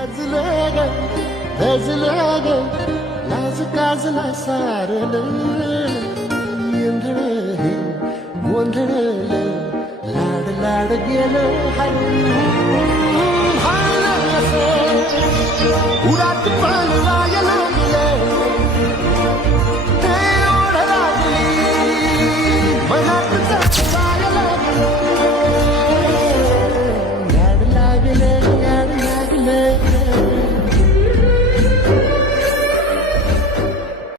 लाजलं ग धजलं ग लाज काजला सारलं इंधळ हे गोंधळलं लाड लाड गेलं हरून उडात पाल